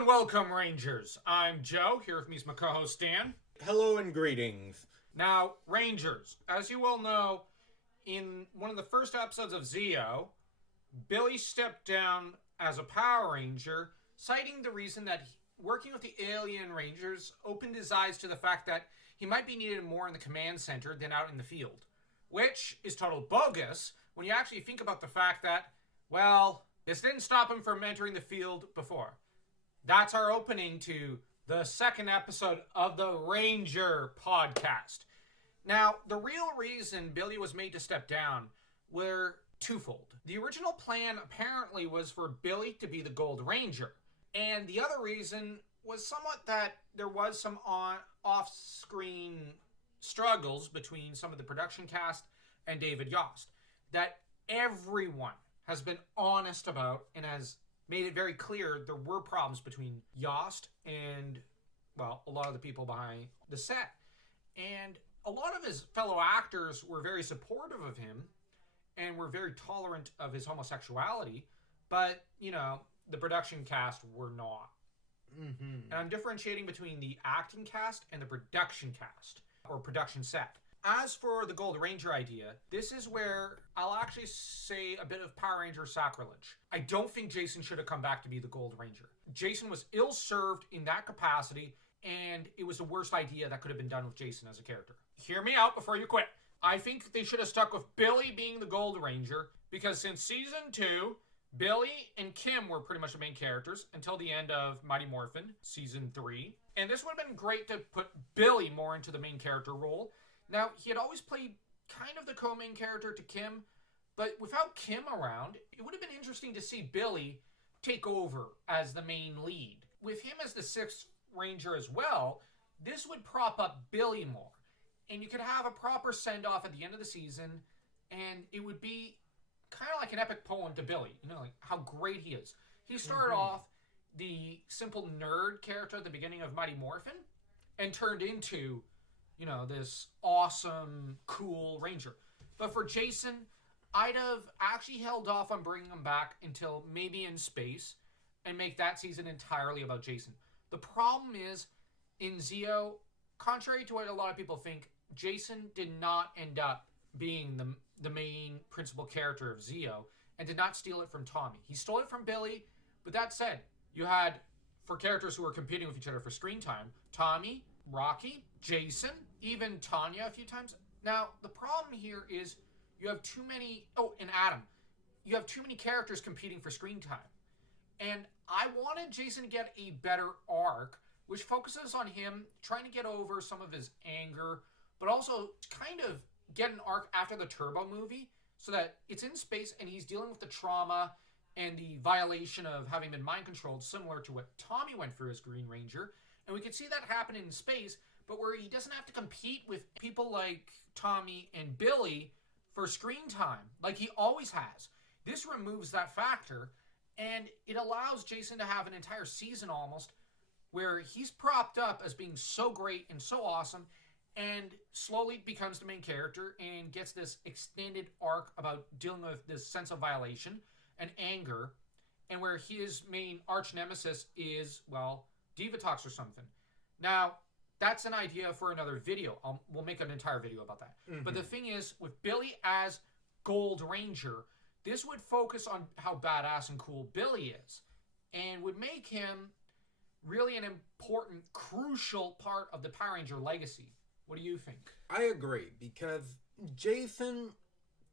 and welcome, Rangers. I'm Joe, here with me is my co-host Dan. Hello and greetings. Now, Rangers, as you well know, in one of the first episodes of Zeo, Billy stepped down as a Power Ranger, citing the reason that working with the Alien Rangers opened his eyes to the fact that he might be needed more in the command center than out in the field. Which is total bogus when you actually think about the fact that, well, this didn't stop him from entering the field before. That's our opening to the second episode of the Ranger podcast. Now, the real reason Billy was made to step down were twofold. The original plan apparently was for Billy to be the Gold Ranger. And the other reason was somewhat that there was some off-screen struggles between some of the production cast and David Yost that everyone has been honest about and has made it very clear there were problems between Yost and, well, a lot of the people behind the set. And a lot of his fellow actors were very supportive of him and were very tolerant of his homosexuality, but, you know, the production cast were not. And I'm differentiating between the acting cast and the production cast, or production set. As for the Gold Ranger idea, this is where I'll actually say a bit of Power Ranger sacrilege. I don't think Jason should have come back to be the Gold Ranger. Jason was ill-served in that capacity, and it was the worst idea that could have been done with Jason as a character. Hear me out before you quit. I think they should have stuck with Billy being the Gold Ranger, because since season 2, Billy and Kim were pretty much the main characters until the end of Mighty Morphin, season 3. And this would have been great to put Billy more into the main character role. Now, he had always played kind of the co-main character to Kim, but without Kim around, it would have been interesting to see Billy take over as the main lead. With him as the 6th Ranger as well, this would prop up Billy more. And you could have a proper send-off at the end of the season, and it would be kind of like an epic poem to Billy, you know, like how great he is. He started off the simple nerd character at the beginning of Mighty Morphin and turned into, you know, this awesome, cool Ranger. But for Jason, I'd have actually held off on bringing him back until maybe in space and make that season entirely about Jason. The problem is, in Zeo, contrary to what a lot of people think, Jason did not end up being the main principal character of Zeo and did not steal it from Tommy. He stole it from Billy, but that said, you had, for characters who were competing with each other for screen time, Tommy, Rocky, Jason, even Tanya a few times. Now, the problem here is you have too many... Oh, and Adam. You have too many characters competing for screen time. And I wanted Jason to get a better arc, which focuses on him trying to get over some of his anger, but also kind of get an arc after the Turbo movie so that it's in space and he's dealing with the trauma and the violation of having been mind-controlled, similar to what Tommy went through as Green Ranger. And we could see that happen in space, but where he doesn't have to compete with people like Tommy and Billy for screen time, like he always has. This removes that factor, and it allows Jason to have an entire season almost where he's propped up as being so great and so awesome, and slowly becomes the main character and gets this extended arc about dealing with this sense of violation and anger, and where his main arch nemesis is, well, Divatox or something. Now, that's an idea for another video. We'll make an entire video about that. But the thing is, with Billy as Gold Ranger, this would focus on how badass and cool Billy is, and would make him really an important, crucial part of the Power Ranger legacy. What do you think? I agree, because Jason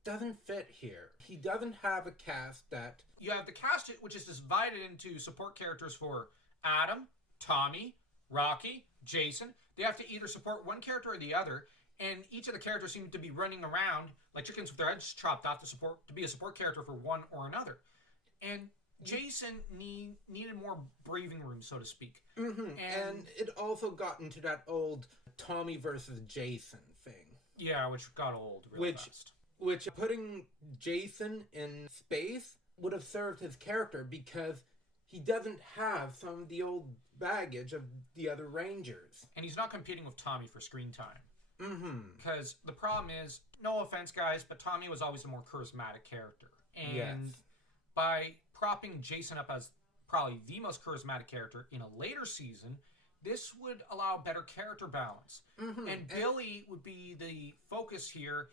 doesn't fit here. He doesn't have a cast that... You have the cast, which is divided into support characters for Adam, Tommy, Rocky, Jason. They have to either support one character or the other, and each of the characters seem to be running around like chickens with their heads chopped off to be a support character for one or another. And Jason needed more breathing room, so to speak. And it also got into that old Tommy versus Jason thing. Yeah, which got old real fast. Which putting Jason in space would have served his character because he doesn't have some of the old baggage of the other Rangers. And he's not competing with Tommy for screen time. Because the problem is, no offense, guys, but Tommy was always a more charismatic character. And by propping Jason up as probably the most charismatic character in a later season, this would allow better character balance. And Billy would be the focus here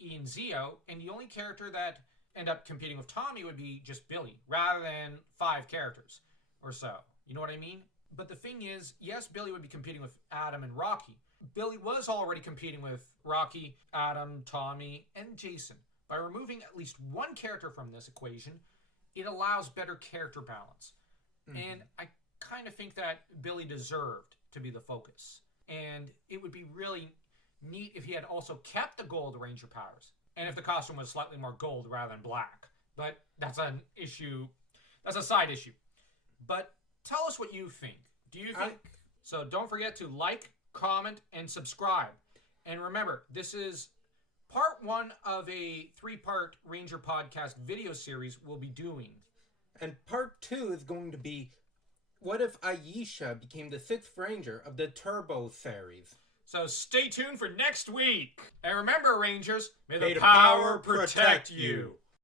in Zeo, and the only character that end up competing with Tommy would be just Billy, rather than 5 characters or so. You know what I mean? But the thing is, yes, Billy would be competing with Adam and Rocky. Billy was already competing with Rocky, Adam, Tommy, and Jason. By removing at least one character from this equation, it allows better character balance. And I kind of think that Billy deserved to be the focus. And it would be really neat if he had also kept the gold Ranger powers. And if the costume was slightly more gold rather than black. But that's an issue. That's a side issue. But tell us what you think. Do you think... So don't forget to like, comment, and subscribe. And remember, this is part 1 of a 3-part Ranger podcast video series we'll be doing. And part 2 is going to be, what if Aisha became the 6th Ranger of the Turbo series? So stay tuned for next week. And remember, Rangers, may the power protect you.